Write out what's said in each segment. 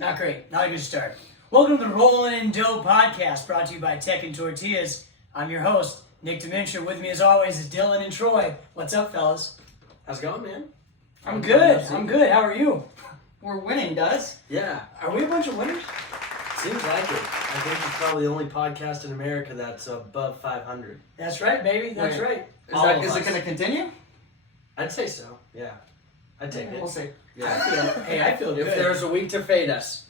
Not great. Not a good start. Welcome to the Rollin podcast, brought to you by Tech and Tortillas. I'm your host, Nick Dementia. With me, as always, is Dylan and Troy. What's up, fellas? How's it going, man? I'm good. How are you? We're winning, guys. Yeah. Are we a bunch of winners? Seems like it. I think it's probably the only podcast in America that's above 500. That's right, baby. That's Wait. right. Is it going to continue? I'd say so. Yeah. I'd take it. We'll see. Yeah. I feel good. If there's a week to fade us.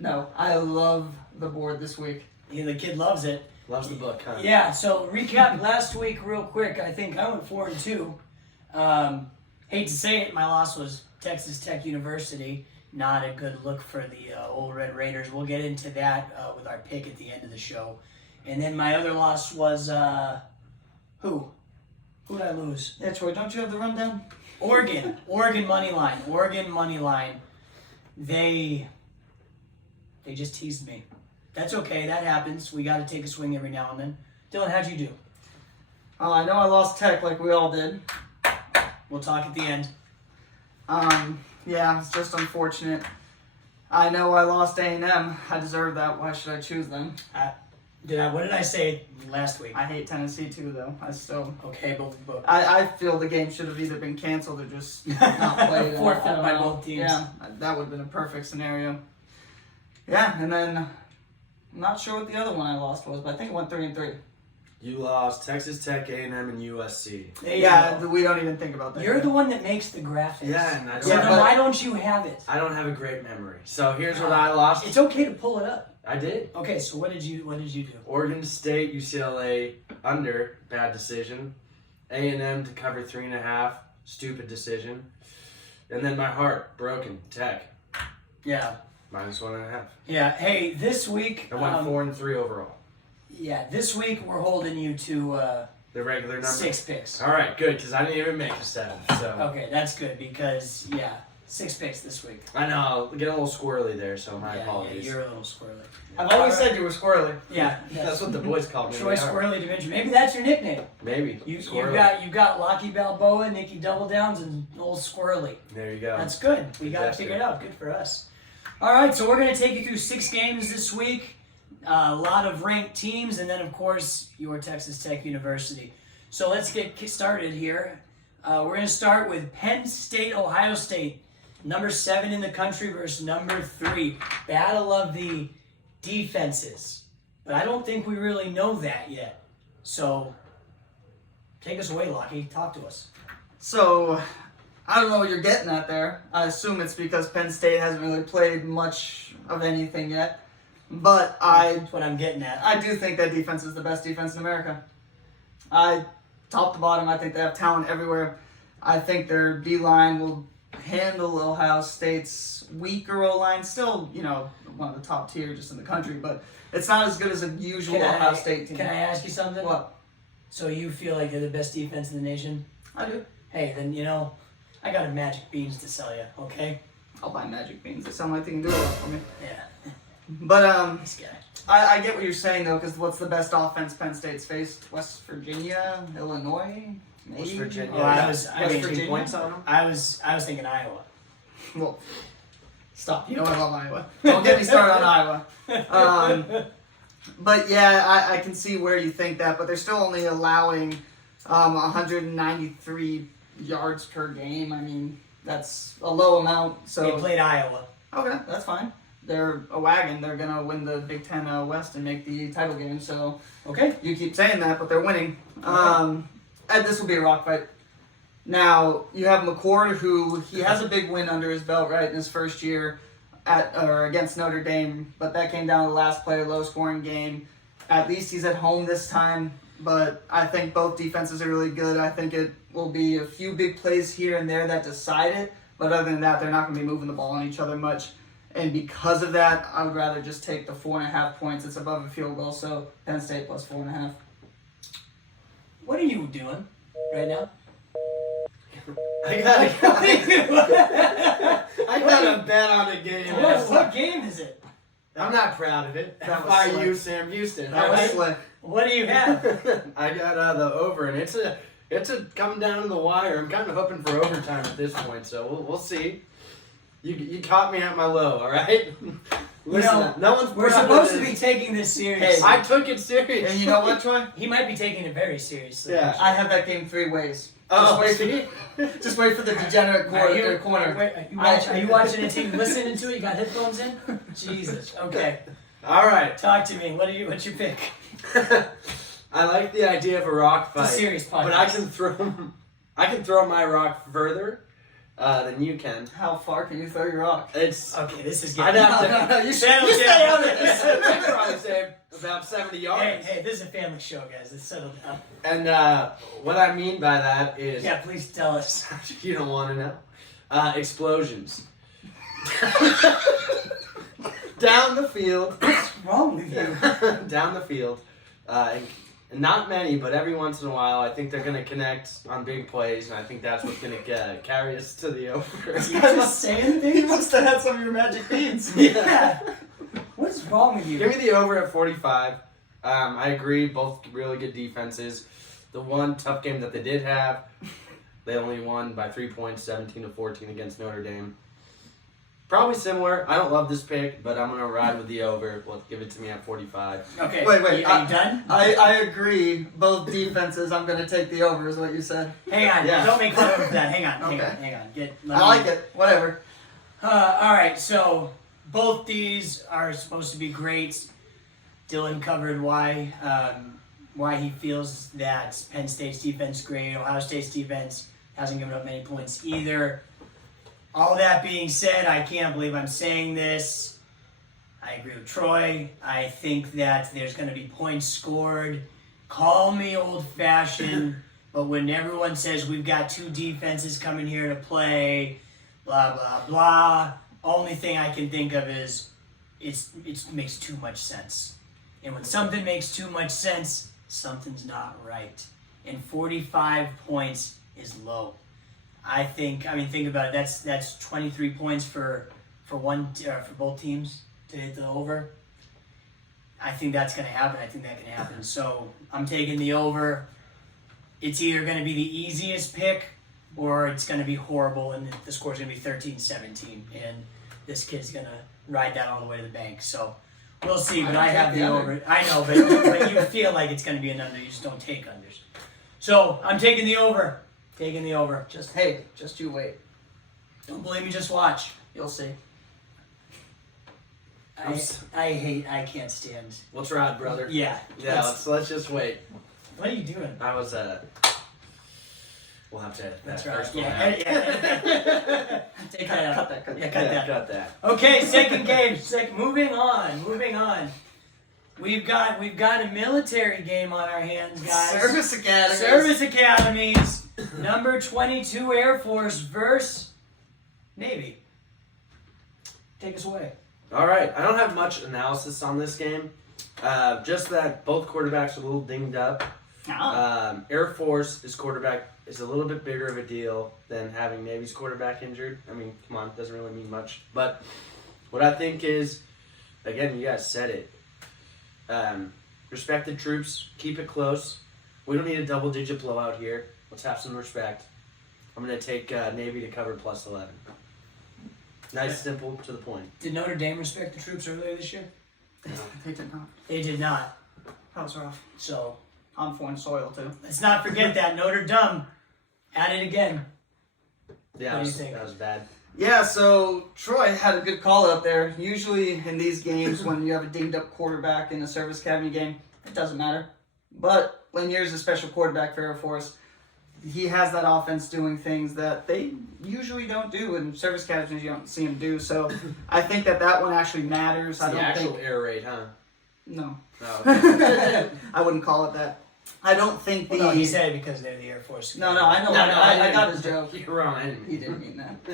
No, I love the board this week. Yeah, the kid loves it. Loves the book, huh? Yeah, so recap last week real quick. I think I went 4-2. Hate to say it, my loss was Texas Tech University. Not a good look for the old Red Raiders. We'll get into that with our pick at the end of the show. And then my other loss was, who? Who did I lose? Yeah, Troy, don't you have the rundown? Oregon money line. They just teased me. That's okay. That happens. We got to take a swing every now and then. Dylan, how'd you do? I know I lost Tech like we all did. We'll talk at the end. Yeah, it's just unfortunate. I know I lost A&M. I deserve that. Why should I choose them? What did I say last week? I hate Tennessee too, though. Okay, but I feel the game should have either been canceled or just not played. Forfeit I don't by know. both teams. Yeah, that would have been a perfect scenario. Yeah, and then I'm not sure what the other one I lost was, but I think it went 3-3. You lost Texas Tech, A&M, and USC. Yeah, we don't even think about that. You're the one that makes the graphics. Yeah, and I don't, So then why don't you have it? I don't have a great memory. So here's what I lost. It's okay to pull it up. I did. Okay, so what did you do? Oregon State, UCLA, under, bad decision. A&M to cover 3.5, stupid decision. And then my heart, broken, Tech, Yeah. -1.5. Yeah. Hey, this week. I went 4-3 overall. Yeah, this week we're holding you to The regular number? 6 picks. All right, good, because I didn't even make a 7. So Okay, that's good because 6 picks this week. I know I'll get a little squirrely there, so my Yeah, apologies. you're a little squirrely. I've always said you were squirrely. Yeah, That's what the boys call me. Troy Squirrely Dimension. Maybe that's your nickname. Maybe. You Squirrely. got Locky Balboa, Nicky Double Downs, and old Squirrely. There you go. That's good. We got to figure it out. Good for us. All right, so we're going to take you through 6 games this week. A lot of ranked teams, and then, of course, your Texas Tech University. So let's get started here. We're going to start with Penn State, Ohio State. Number 7 in the country versus number 3. Battle of the defenses. But I don't think we really know that yet. So take us away, Locky. Talk to us. So, I don't know what you're getting at there. I assume it's because Penn State hasn't really played much of anything yet. But That's what I'm getting at. I do think that defense is the best defense in America. Top to bottom, I think they have talent everywhere. I think their D-line will handle Ohio State's weaker O-line. Still, one of the top tier just in the country, but it's not as good as a usual Ohio State team. Can I ask you something? What? So you feel like they're the best defense in the nation? I do. Hey, then, I got a magic beans to sell you, okay? I'll buy magic beans. They sound like they can do a lot for me. Yeah. But, This guy. I get what you're saying, though, because what's the best offense Penn State's faced? West Virginia? Illinois? Maybe? West Virginia. Oh, I was 15 points on them? I was thinking Iowa. Well, stop. You know I love Iowa. Don't get me started on Iowa. But yeah, I can see where you think that, but they're still only allowing 193 yards per game. I mean, that's a low amount. So They played Iowa. okay, that's fine. They're a wagon. They're gonna win the Big Ten West and make the title game. So Okay. you keep saying that, but they're winning. And this will be a rock fight. Now, you have McCord, who he has a big win under his belt, right, in his first year against Notre Dame, but that came down to the last play, low-scoring game. At least he's at home this time, but I think both defenses are really good. I think it will be a few big plays here and there that decide it, but other than that, they're not going to be moving the ball on each other much. And because of that, I would rather just take the 4.5 points. It's above a field goal, so Penn State plus 4.5. What are you doing right now? I got a bet on a game. What game is it? I'm not proud of it. That was By slick. you, Sam Houston. That was slick. What do you have? I got the over, and it's a coming down to the wire. I'm kind of hoping for overtime at this point, so we'll see. You caught me at my low, all right? Listen, no one's We're supposed to be taking this seriously. Hey, I took it serious. And you know what, Troy? He might be taking it very seriously. Yeah. I have that game 3 ways. Oh, Just wait for the degenerate corner. Are you watching it? Listening to it? You got headphones in? Jesus. Okay. All right. Talk to me. What's your pick? I like the idea of a rock fight. It's a serious podcast. But I can throw my rock further than you can. How far can you throw your rock? It's Okay, this is I'd getting... have to. You Settle stay down. out of this. I'd probably say about 70 yards. Hey, this is a family show, guys. Let's settle down. And what I mean by that is, Yeah, please tell us. you don't want to know, explosions. Down the field. What's wrong with you? Down the field. And not many, but every once in a while, I think they're going to connect on big plays, and I think that's what's going to carry us to the over. You just saying You things? must have had some of your magic beans. Yeah. What's wrong with you? Give me the over at 45. I agree, both really good defenses. The one tough game that they did have, they only won by 3 points, 17-14 against Notre Dame. Probably similar. I don't love this pick, but I'm going to ride with the over. Well, give it to me at 45. Okay. Wait, Are you done? I agree. Both defenses, I'm going to take the over, is what you said. Hang on. Yeah. Don't make fun of that. Hang on. Okay. Hang on. I like it. Whatever. All right. So both these are supposed to be great. Dylan covered why he feels that Penn State's defense is great. Ohio State's defense hasn't given up many points either. All that being said, I can't believe I'm saying this. I agree with Troy. I think that there's going to be points scored. Call me old-fashioned, but when everyone says we've got 2 defenses coming here to play, blah, blah, blah, only thing I can think of is it makes too much sense. And when something makes too much sense, something's not right. And 45 points is low. Think about it. That's 23 points for both teams to hit the over. I think that's going to happen. I think that can happen. So I'm taking the over. It's either going to be the easiest pick or it's going to be horrible and the score's going to be 13-17. And this kid's going to ride that all the way to the bank. So we'll see. But I have the over. I know, but you feel like it's going to be an under. You just don't take unders. So I'm taking the over. Taking the over. Just you wait. Don't believe me, just watch. You'll see. I can't stand. Let's ride, brother. Yeah. Yeah, let's just wait. What are you doing? I was, we'll have to That's that right. first one Yeah. out. Take that out. Cut that. Yeah, cut that. Cut that. Okay, second game. Moving on. We've got a military game on our hands, guys. Service Academy. Service Academies. Number 22 Air Force versus Navy. Take us away. All right. I don't have much analysis on this game. Just that both quarterbacks are a little dinged up. Air Force's quarterback is a little bit bigger of a deal than having Navy's quarterback injured. I mean, come on, doesn't really mean much. But what I think is, again, you guys said it. Respect the troops. Keep it close. We don't need a double-digit blowout here. Let's have some respect. I'm going to take Navy to cover plus 11. Nice, simple, to the point. Did Notre Dame respect the troops earlier this year? They did not. They did not. That was rough. So On foreign soil, too. let's not forget that. Notre Dame at it again. Yeah, What do you think? that was bad. Yeah, so Troy had a good call out there. Usually in these games, when you have a dinged up quarterback in a service academy game, it doesn't matter. But Lanier's a special quarterback for Air Force. He has that offense doing things that they usually don't do in service academies. You don't see him do. So I think that one actually matters. It's the actual air raid, huh? No. Oh, I wouldn't call it that. I don't think the. Well, no, he said it because they're the Air Force. No, I know. I got his joke. You're wrong. He didn't mean that.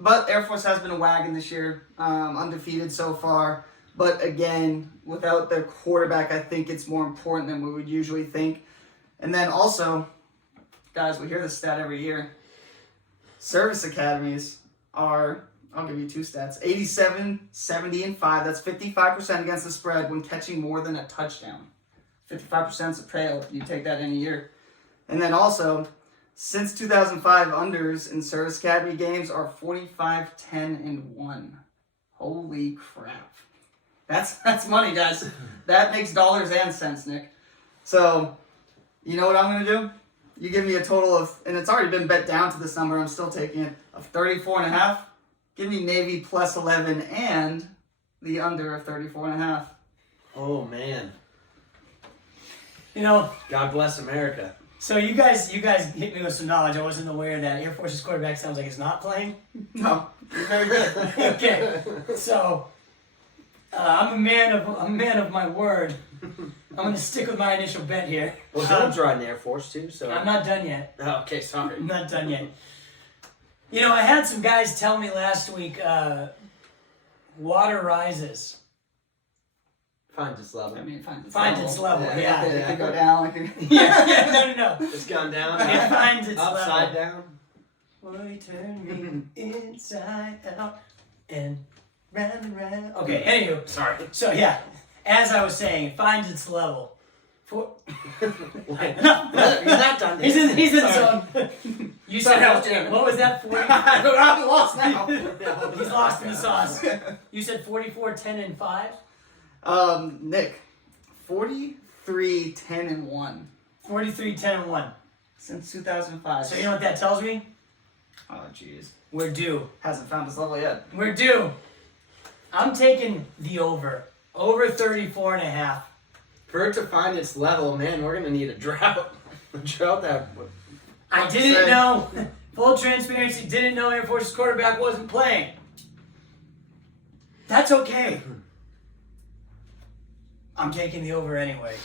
But Air Force has been a wagon this year, undefeated so far. But again, without their quarterback, I think it's more important than we would usually think. And then also, guys, we hear this stat every year. Service academies are, I'll give you 2 stats, 87, 70, and 5. That's 55% against the spread when catching more than a touchdown. 55% is a trail. You take that in a year. And then also, Since 2005, unders in Service Academy games are 45, 10, and 1. Holy crap. That's money, guys. That makes dollars and cents, Nick. So, you know what I'm going to do? You give me a total of, and it's already been bet down to this number, I'm still taking it, of 34.5. Give me Navy plus 11 and the under of 34.5. Oh, man. You know, God bless America. so you guys hit me with some knowledge. I wasn't aware that Air Force's quarterback sounds like he's not playing. No, you're very good. Okay, so I'm a man of my word. I'm going to stick with my initial bet here. Well, Dylan's riding the Air Force, too, so... I'm not done yet. Oh, okay, sorry. I'm not done yet. You know, I had some guys tell me last week, water rises. Finds its level. I mean, finds Its level, yeah. It could go down. It could... No. It's gone down. It finds its Upside level. down. Will you turn me inside out and round and round? Okay, anywho. Sorry. So, yeah, as I was saying, it finds its level. Wait, he's not done. He's in the Sorry. zone. You Sorry, said, I was jamming. what was that, 40? I'm lost now. He's lost in the sauce. You said 44, 10, and 5? Nick, 43, 10, and 1. 43, 10, and 1. Since 2005. So you know what that tells me? Oh, jeez. We're due. Hasn't found his level yet. We're due. I'm taking the over. Over 34.5. For it to find its level, man, we're going to need a drought. A drought that... I didn't know. Full transparency, didn't know Air Force's quarterback wasn't playing. That's okay. I'm taking the over anyway.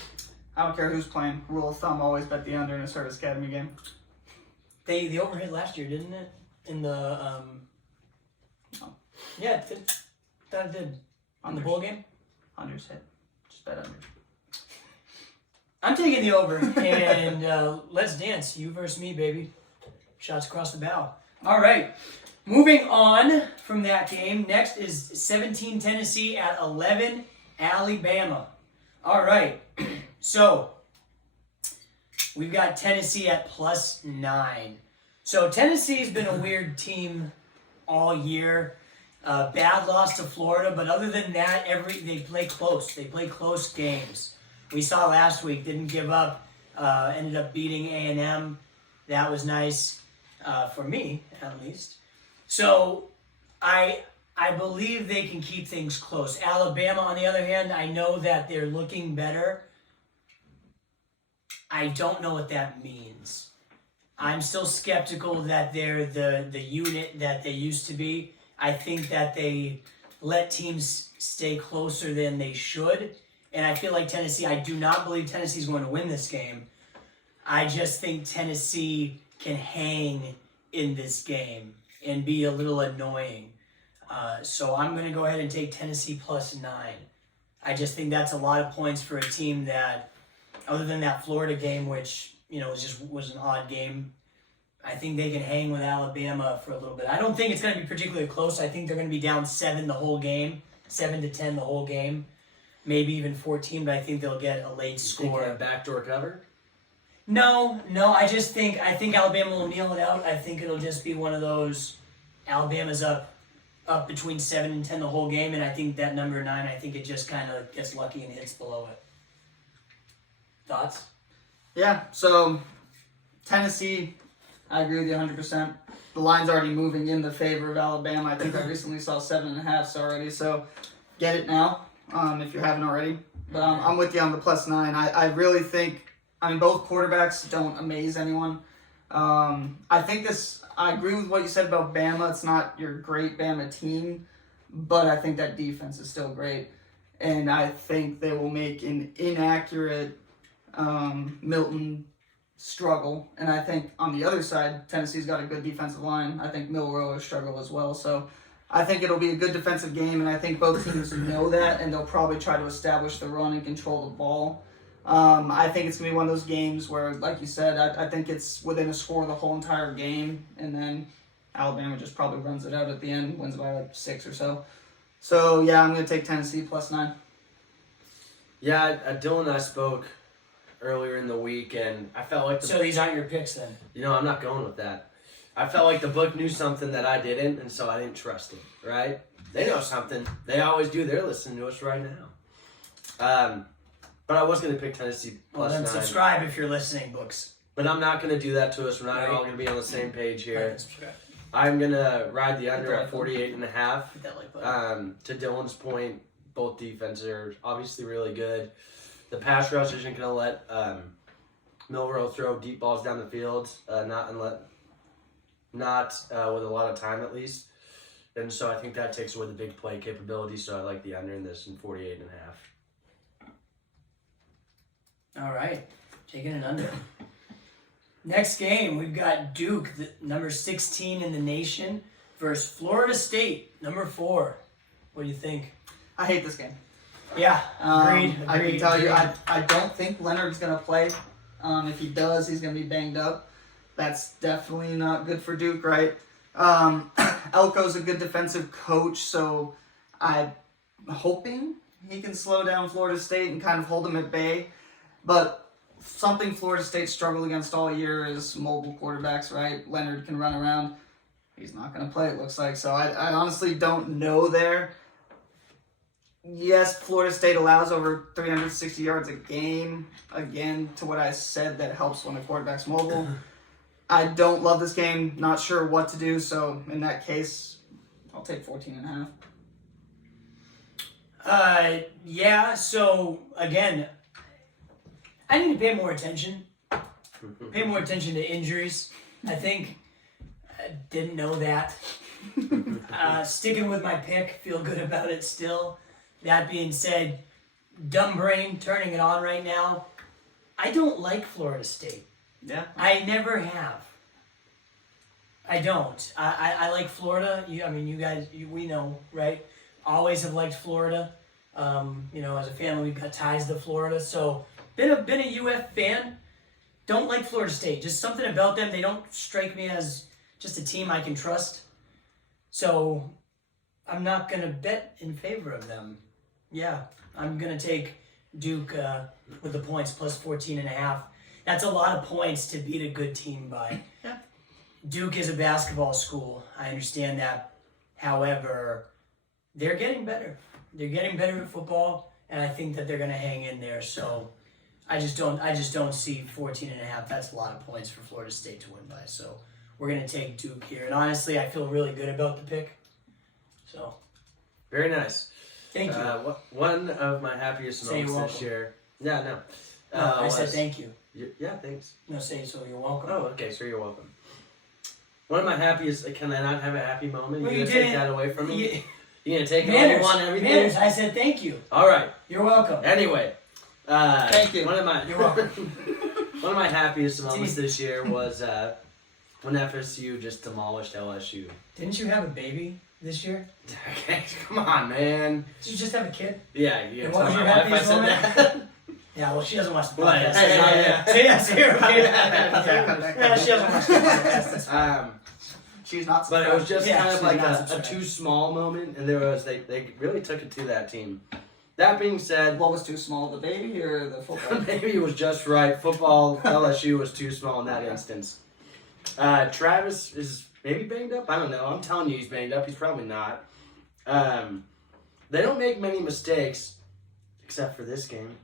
I don't care who's playing. Rule of thumb, always bet the under in a Service Academy game. The over hit last year, didn't it? In the No. Yeah, it did. Thought it did. On the Unders. bowl game? Unders hit. Just bet under. I'm taking the over, and let's dance. You versus me, baby. Shots across the bow. All right. Moving on from that game, next is 17 Tennessee at 11 Alabama. All right. So we've got Tennessee at +9. So Tennessee's been a weird team all year. Bad loss to Florida, but other than that, they play close. They play close games. We saw last week, didn't give up, ended up beating A&M. That was nice for me, at least. So I believe they can keep things close. Alabama, on the other hand, I know that they're looking better. I don't know what that means. I'm still skeptical that they're the unit that they used to be. I think that they let teams stay closer than they should. And I feel like Tennessee, I do not believe Tennessee's going to win this game. I just think Tennessee can hang in this game and be a little annoying. So I'm going to go ahead and take Tennessee +9. I just think that's a lot of points for a team that, other than that Florida game, which was an odd game, I think they can hang with Alabama for a little bit. I don't think it's going to be particularly close. I think they're going to be down 7 the whole game, 7-10 the whole game. Maybe even 14, but I think they'll get a late score. Think a backdoor cover? No. I think Alabama will kneel it out. I think it'll just be one of those. Alabama's up between 7 and 10 the whole game, and I think that number 9. I think it just kind of gets lucky and hits below it. Thoughts? Yeah. So Tennessee, I agree with you 100%. The line's already moving in the favor of Alabama. I think I recently saw 7.5 already. So get it now. If you haven't already. But I'm with you on the +9. I really think, both quarterbacks don't amaze anyone. I agree with what you said about Bama. It's not your great Bama team, but I think that defense is still great. And I think they will make an inaccurate Milton struggle. And I think on the other side, Tennessee's got a good defensive line. I think Milrow will struggle as well. So I think it'll be a good defensive game, and I think both teams know that, and they'll probably try to establish the run and control the ball. I think it's going to be one of those games where, like you said, I think it's within a score the whole entire game, and then Alabama just probably runs it out at the end, wins by 6 or so. So, yeah, I'm going to take Tennessee +9. Yeah, Dylan and I spoke earlier in the week, and I felt like So these aren't your picks then? I'm not going with that. I felt like the book knew something that I didn't, and so I didn't trust it, right? They know something. They always do. They're listening to us right now. But I was going to pick Tennessee Well, plus then 9. subscribe if you're listening, books. But I'm not going to do that to us. We're not Right. all going to be on the same page Right, here. subscribe. I'm going to ride the under Hit at that 48.5. Hit that like button. To Dylan's point, both defenses are obviously really good. The pass rush isn't going to let Milrow throw deep balls down the field, not with a lot of time at least. And so I think that takes away the big play capability, so I like the under in this in 48.5. All right, taking an under. Next game, we've got Duke, number 16 in the nation, versus Florida State, number 4. What do you think? I hate this game. Yeah, agreed. I can tell you, I don't think Leonard's going to play. If he does, he's going to be banged up. That's definitely not good for Duke, right? Elko's a good defensive coach, so I'm hoping he can slow down Florida State and kind of hold them at bay. But something Florida State struggled against all year is mobile quarterbacks, right? Leonard can run around. He's not going to play, it looks like. So I honestly don't know there. Yes, Florida State allows over 360 yards a game. Again, to what I said, that helps when the quarterback's mobile. I don't love this game. Not sure what to do. So in that case, I'll take 14.5. Yeah, so again, I need to pay more attention. Pay more attention to injuries. I think I didn't know that. Sticking with my pick, feel good about it still. That being said, dumb brain turning it on right now. I don't like Florida State. Yeah. I never have. I don't. I like Florida. You guys, we know, right? Always have liked Florida. As a family, we've got ties to Florida. So, been a UF fan. Don't like Florida State. Just something about them. They don't strike me as just a team I can trust. So, I'm not going to bet in favor of them. Yeah, I'm going to take Duke with the points plus 14.5. That's a lot of points to beat a good team by. Yeah. Duke is a basketball school. I understand that. However, they're getting better. They're getting better at football, and I think that they're going to hang in there. So I just don't see 14.5. That's a lot of points for Florida State to win by. So we're going to take Duke here. And honestly, I feel really good about the pick. So Very nice. thank you. One of my happiest Say moments you're this year. Yeah, no. No, I said thank you. Yeah, thanks. No, say so you're welcome. Oh, okay, so you're welcome. One of my happiest. Can I not have a happy moment? Well, You you gonna take didn't- that away from me? You- You gonna take it all you Manners, want, everything? manners. I said thank you. All right. You're welcome. Anyway, Thank you. One of my You're welcome. one of my happiest moments this year was when FSU just demolished LSU. Didn't you have a baby this year? Okay, come on, man. Did you just have a kid? Yeah, And what was your my wife I happiest said moment? that. Yeah, well, she doesn't watch the Well, podcast. yeah. So, yeah, so you're okay. Cut that. Yeah, she doesn't watch the podcast. That's fine. She's not But it was just Yeah, kind of she's like not a subscribed. too small moment, and they really took it to that team. That being said, What was too small, the baby or the football? maybe it was just right. Football LSU was too small in that instance. Travis is maybe banged up. I don't know. I'm telling you, he's banged up. He's probably not. They don't make many mistakes, except for this game,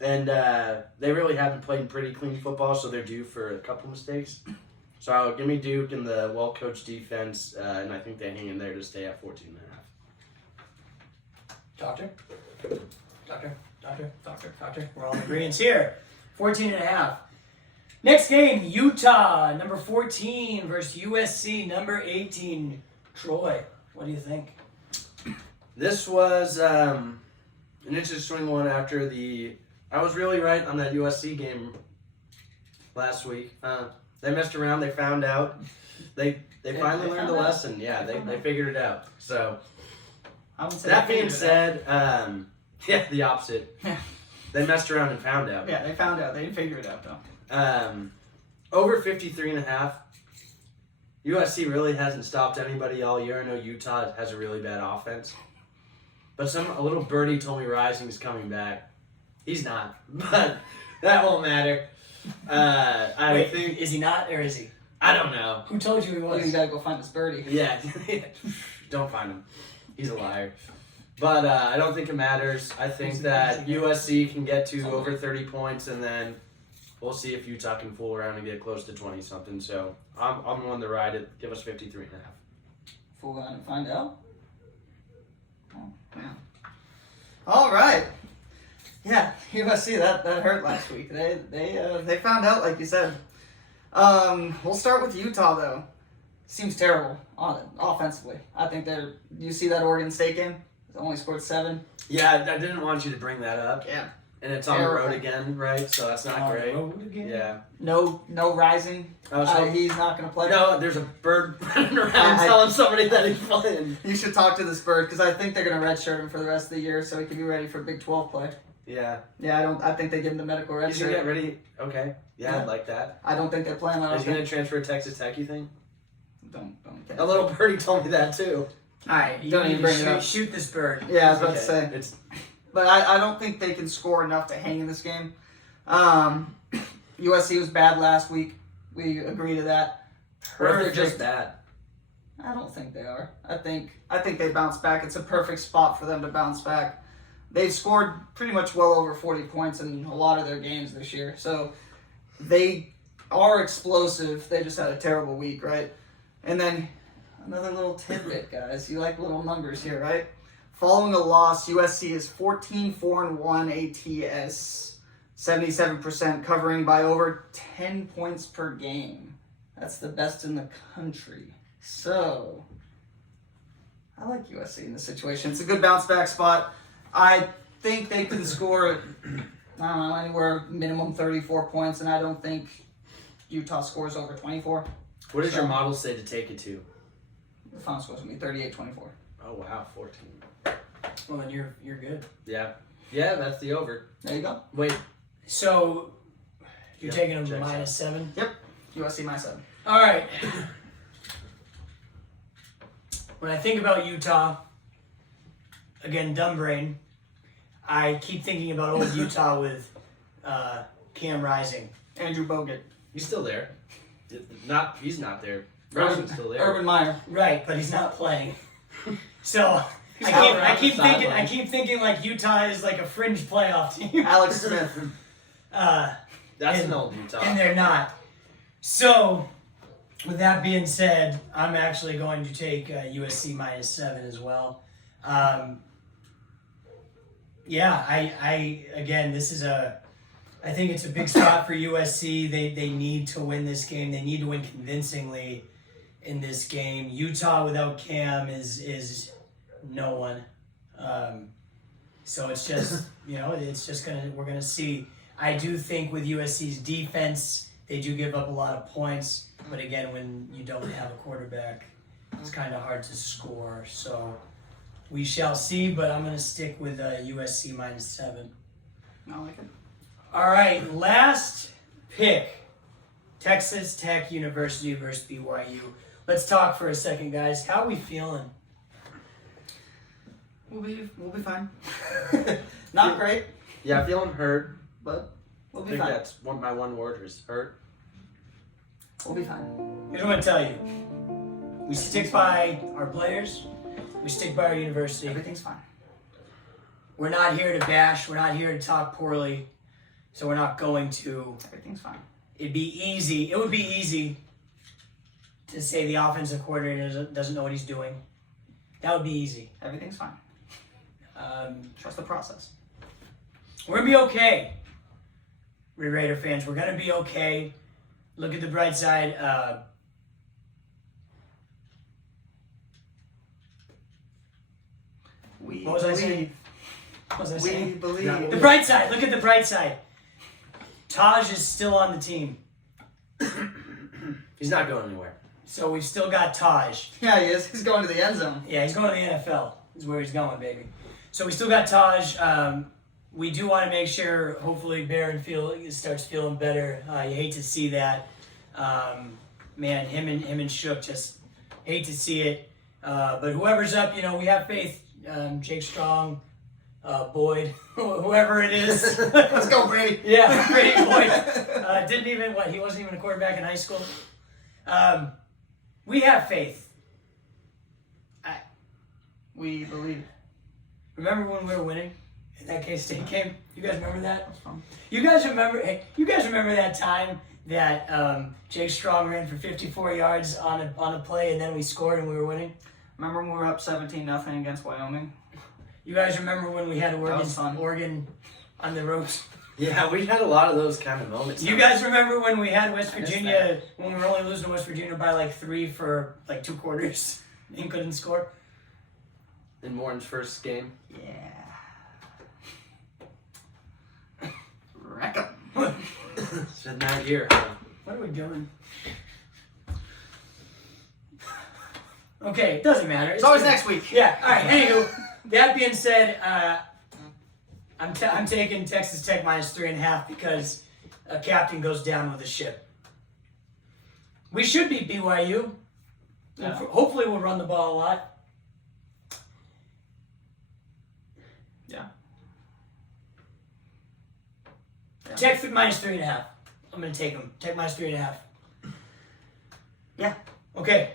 and they really haven't played pretty clean football, so they're due for a couple mistakes. So give me Duke and the well-coached defense, and I think they hang in there to stay at 14.5. Doctor. We're all in agreement here. 14.5. Next game, Utah, number 14 versus USC, number 18. Troy, what do you think? This was an interesting one after I was really right on that USC game last week. They messed around. They found out. They finally learned the lesson. Yeah, they figured it out. So I wouldn't say that they being figured it out. said, yeah, the opposite. They messed around and found out. Yeah, they found out. They didn't figure it out, though. Over 53.5. USC really hasn't stopped anybody all year. I know Utah has a really bad offense. But a little birdie told me Rising's coming back. He's not, but that won't matter. I think is he not or is he? I don't know. Who told you he was? You gotta go find this birdie. Yeah, don't find him. He's a liar. But I don't think it matters. I think that USC can get to over 30 points, and then we'll see if Utah can fool around and get close to 20-something. So I'm on the ride at give us 53.5. Fool around and find out. Oh man. All right. Yeah, USC that hurt last week. They found out, like you said. We'll start with Utah though. Seems terrible offensively. I think you see that Oregon State game? They only scored 7. Yeah, I didn't want you to bring that up. Yeah. And it's on the road again, right? So that's not great. Yeah. No Rising. He's not going to play. No, there's a bird running around telling somebody that he's playing. You should talk to this bird because I think they're going to redshirt him for the rest of the year so he can be ready for Big 12 play. Yeah. Yeah, I think they give him the medical redshirt. He's going to get ready. Okay. Yeah, I'd like that. I don't think they're playing on. Is he going to transfer to Texas Tech, you think? Don't care. A little birdie told me that too. Alright, you Don't need even to bring it up. shoot this bird. Yeah, I was about to say. It's But I don't think they can score enough to hang in this game. USC was bad last week. We agree to that. Or if they're just bad. I don't think they are. I think they bounce back. It's a perfect spot for them to bounce back. They've scored pretty much well over 40 points in a lot of their games this year. So they are explosive. They just had a terrible week, right? And then another little tidbit, guys. You like little numbers here, right? Following a loss, USC is 14-4-1 ATS, 77%, covering by over 10 points per game. That's the best in the country. So, I like USC in this situation. It's a good bounce back spot. I think they can score, I don't know, anywhere minimum 34 points, and I don't think Utah scores over 24. What does your model say to take it to? The final score is going to be 38-24. Oh, wow, 14. Well, then you're good. Yeah. Yeah, that's the over. There you go. Wait. So, you're taking them checks minus 7? Yep. USC minus 7. All right. When I think about Utah, again, dumb brain, I keep thinking about old Utah with Cam Rising. Andrew Bogut. He's still there. He's not there. Rising's still there. Urban Meyer. Right, but he's not playing. So I keep thinking like Utah is like a fringe playoff team. Alex Smith. That's an old Utah. And they're not. So, with that being said, I'm actually going to take USC minus 7 as well. Yeah, I again, this is I think it's a big spot for USC. They need to win this game. They need to win convincingly in this game. Utah without Cam is no one. So it's just, we're gonna see. I do think with USC's defense, they do give up a lot of points. But again, when you don't have a quarterback, it's kind of hard to score. So we shall see, but I'm going to stick with USC minus 7. I like it. All right, last pick. Texas Tech University versus BYU. Let's talk for a second, guys. How are we feeling? We'll be fine. Not great, Yeah, feeling hurt. but we'll I be think fine. that's my one word is hurt. We'll be fine. Here's what I'm going to tell you. We stick by our players. We stick by our university. Everything's fine. We're not here to bash. We're not here to talk poorly. So we're not going to. Everything's fine. It would be easy to say the offensive coordinator doesn't know what he's doing. That would be easy. Everything's fine. Trust the process. We're going to be okay. We're Raider fans. We're going to be okay. Look at the bright side. We What was I believe. saying? What was I We saying? believe. The bright side. Look at the bright side. Taj is still on the team. He's not going anywhere. So we've still got Taj. Yeah, he is. He's going to the end zone. Yeah, he's going to the NFL. Is where he's going, baby. So we still got Taj. We do want to make sure, hopefully, Barron starts feeling better. You hate to see that. Man, him and Shook just hate to see it. But whoever's up, we have faith. Jake Strong, Boyd, whoever it is. Let's go, Brady. Yeah, Brady Boyd. He wasn't even a quarterback in high school. We have faith. We believe. Remember when we were winning in that K-State game? You guys remember that? That's fun. You guys remember that time that Jake Strong ran for 54 yards on a play and then we scored and we were winning? Remember when we were up 17-0 against Wyoming? You guys remember when we had was fun. Oregon on the ropes? Yeah, we had a lot of those kind of moments. You guys remember when we had West Virginia, when we were only losing to West Virginia by like 3 for like 2 quarters and couldn't score? In Warren's first game. Yeah. Wreck 'em. It's been that year. What are we doing? Okay, it doesn't matter. It's always next week. Yeah, alright, anywho, that being said, I'm taking Texas Tech minus 3.5 because a captain goes down with a ship. We should beat BYU. Yeah. Hopefully we'll run the ball a lot. Yeah. Tech minus 3.5. I'm gonna take them. Tech minus 3.5. Yeah. Okay.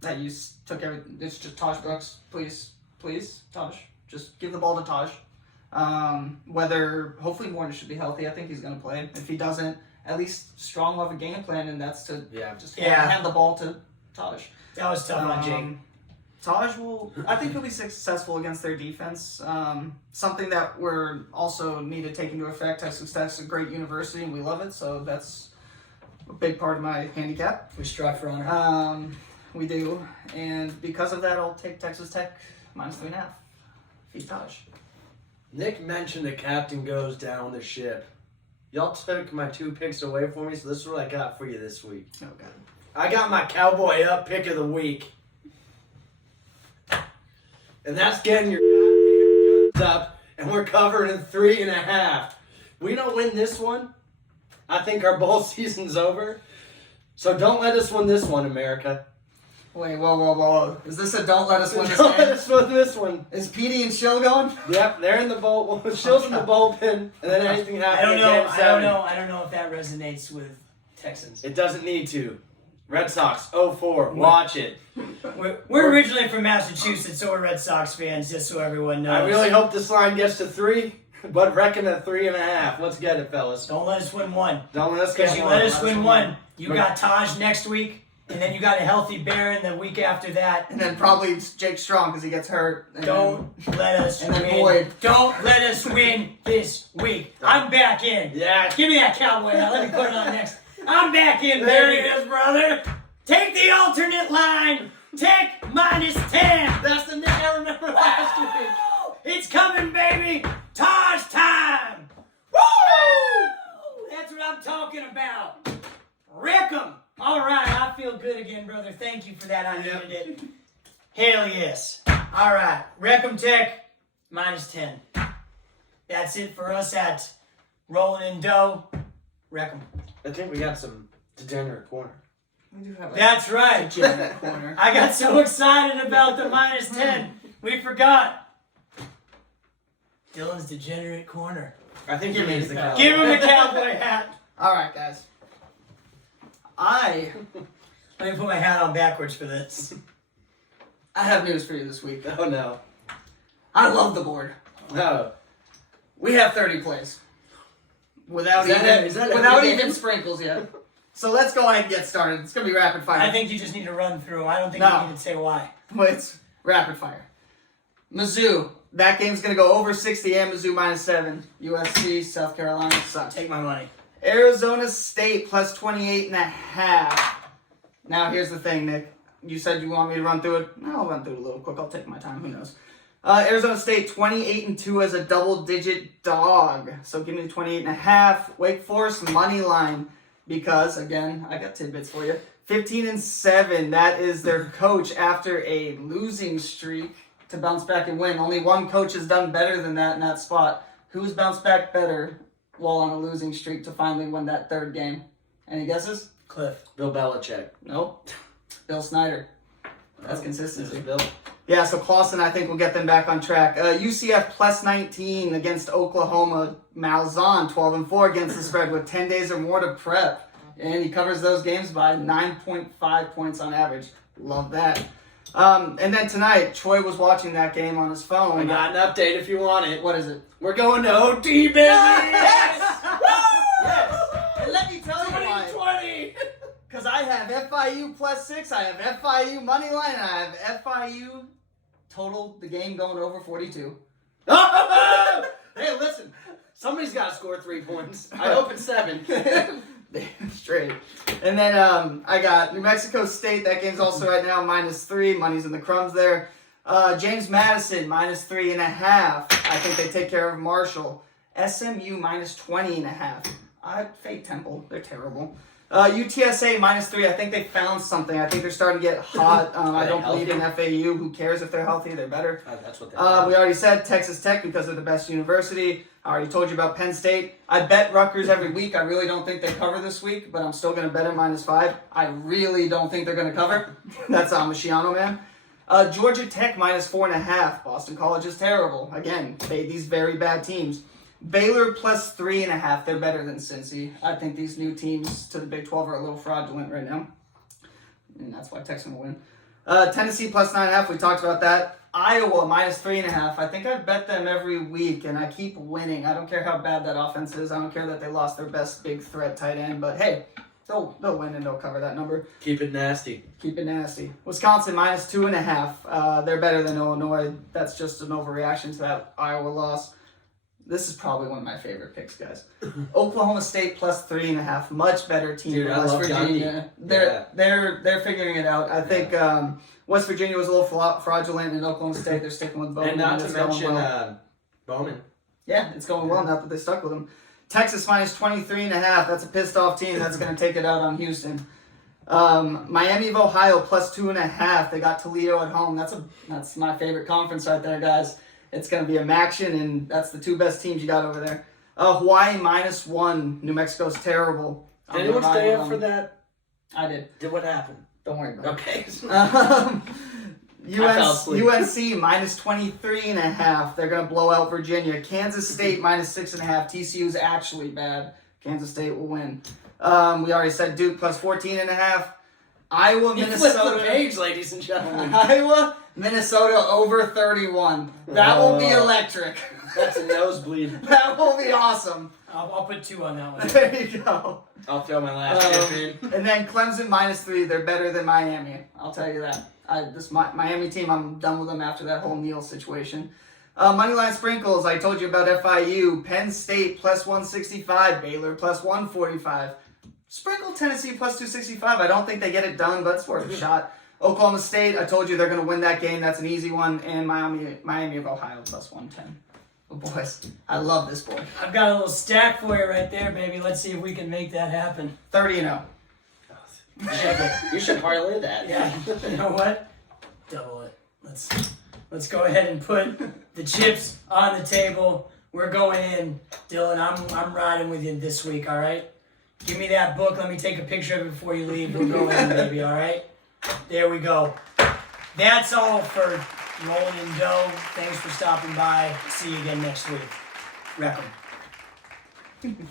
That you took everything. It's just Taj Brooks. Please, Taj. Just give the ball to Taj. Hopefully Warner should be healthy. I think he's going to play. If he doesn't, at least Strong will have a game plan, and that's to hand the ball to Taj. That was tough on Jake. Taj I think he'll be successful against their defense. Something that we're also need to take into effect. Texas Tech's a great university, and we love it, so that's a big part of my handicap. We strive for honor. We do, and because of that, I'll take Texas Tech minus 3.5. Feed Taj. Nick mentioned the captain goes down the ship. Y'all took my 2 picks away from me, so this is what I got for you this week. Oh, God. I got my Cowboy Up pick of the week. And that's getting your up, and we're covered in 3.5. We don't win this one, I think our bowl season's over. So don't let us win this one, America. Wait, whoa. Is this a don't let us win this Don't let game? us win this one. Is Petey and Shill going? Yep, they're in the bowl. Well, Shill's in the bullpen, and then anything happens. I don't know if that resonates with Texans. It doesn't need to. Red Sox 0-4. Watch it. We're originally from Massachusetts, so we're Red Sox fans, just so everyone knows. I really hope this line gets to 3, but reckon at 3.5. Let's get it, fellas. Don't let us win one. Don't let us get Because you one. let us win one, you got Taj next week, and then you got a healthy Barron the week after that. And then probably Jake Strong because he gets hurt. Don't let us and then win. Boyd. Don't let us win this week. I'm back in. Yeah. Give me that cowboy hat. Let me put it on next. I'm back in, There baby. it is, brother. Take the alternate line. Take minus 10. That's the Nick I remember last week. It's coming, baby. Taj time. Woo! That's what I'm talking about. Wreck 'em. All right, I feel good again, brother. Thank you for that. I needed it. Hell yes. All right, wreck 'em Tech minus 10. That's it for us at Rollin and Dough. Wreck 'em. I think we got some degenerate corner. We do have That's right. that corner. I got so excited about the minus 10. We forgot. Dylan's degenerate corner. I think he means the cowboy. Give him a cowboy hat. All right, guys. Let me put my hat on backwards for this. I have news for you this week. Oh, no. I love the board. No. We have 30 plays. Without Is that every game? even sprinkles yet. So let's go ahead and get started. It's going to be rapid fire. I think you just need to run through. I don't think No. you need to say why. Well, it's rapid fire. Mizzou. That game's going to go over 60 and Mizzou minus 7. USC, South Carolina sucks. Take my money. Arizona State plus 28.5. Now, here's the thing, Nick. You said you want me to run through it. No, I'll run through it a little quick. I'll take my time. Who knows? Arizona State 28-2 as a double-digit dog. So give me the 28.5. Wake Forest money line because, again, I got tidbits for you. 15-7. That is their coach after a losing streak to bounce back and win. Only one coach has done better than that in that spot. Who's bounced back better while on a losing streak to finally win that third game? Any guesses? Cliff. Bill Belichick. Nope. Bill Snyder. That's consistency. Bill. Yeah, so Clausen, I think, will get them back on track. UCF plus 19 against Oklahoma. Malzahn, 12-4 against the spread with 10 days or more to prep. And he covers those games by 9.5 points on average. Love that. And then tonight, Troy was watching that game on his phone. I got an update if you want it. What is it? We're going to OT, baby! Yes! Yes! And let me tell you why. 2020! Because I have FIU plus 6, I have FIU money line, and I have FIU total the game going over 42. Hey, listen. Somebody's got to score 3 points. I hope it's 7. Straight. And then I got New Mexico State. That game's also right now -3. Money's in the crumbs there. James Madison -3.5. I think they take care of Marshall. SMU -20.5. I fake Temple. They're terrible. UTSA -3. I think they found something. I think they're starting to get hot. I don't believe in FAU. Who cares if they're healthy? They're better. That's what We already said Texas Tech because they're the best university. I already told you about Penn State. I bet Rutgers every week. I really don't think they cover this week, but I'm still going to bet them -5. I really don't think they're going to cover. That's Masciano, man. Georgia Tech -4.5. Boston College is terrible. Again, these very bad teams. Baylor plus 3.5. They're better than Cincy. I think these new teams to the Big 12 are a little fraudulent right now. And that's why Tech's going to win. Tennessee plus 9.5. We talked about that. Iowa -3.5. I think I've bet them every week, and I keep winning. I don't care how bad that offense is. I don't care that they lost their best big threat tight end. But hey, they'll win and they'll cover that number. Keep it nasty. Keep it nasty. Wisconsin -2.5. They're better than Illinois. That's just an overreaction to that Iowa loss. This is probably one of my favorite picks, guys. Oklahoma State plus 3.5. Much better team Dude, than I West love Virginia. They're figuring it out. I think West Virginia was a little fraudulent, and Oklahoma State they're sticking with Bowman. And not to it's going mention well. Bowman. Yeah, it's going well now that they stuck with him. Texas -23.5. That's a pissed off team. That's going to take it out on Houston. Miami of Ohio plus 2.5. They got Toledo at home. That's my favorite conference right there, guys. It's going to be a action, and that's the two best teams you got over there. Hawaii -1. New Mexico's terrible. Did anyone stay up for that? I did. What happened? Don't worry about Okay. it. UNC -23.5. They're going to blow out Virginia. Kansas State -6.5. TCU's actually bad. Kansas State will win. We already said Duke plus 14.5. Iowa, You Minnesota. flipped the page, ladies and gentlemen. Iowa, Minnesota over 31. That will be electric. That's a nosebleed. That will be awesome. I'll put 2 on that one. There you go. I'll throw my last chip in. And then Clemson -3. They're better than Miami. I'll tell you that. This Miami team, I'm done with them after that whole Neal situation. Moneyline sprinkles, I told you about FIU. Penn State plus 165. Baylor plus 145. Sprinkle Tennessee plus 265. I don't think they get it done, but it's worth a shot. Oklahoma State, I told you they're going to win that game. That's an easy one. And Miami of Ohio plus 110. Oh, boys, I love this boy. I've got a little stack for you right there, baby. Let's see if we can make that happen. 30-0. You should parlay that. Yeah. You know what? Double it. Let's go ahead and put the chips on the table. We're going in. Dylan, I'm riding with you this week, all right? Give me that book. Let me take a picture of it before you leave. We'll go in, baby, all right? There we go. That's all for Rollin and Dough. Thanks for stopping by. See you again next week. Wreck 'em.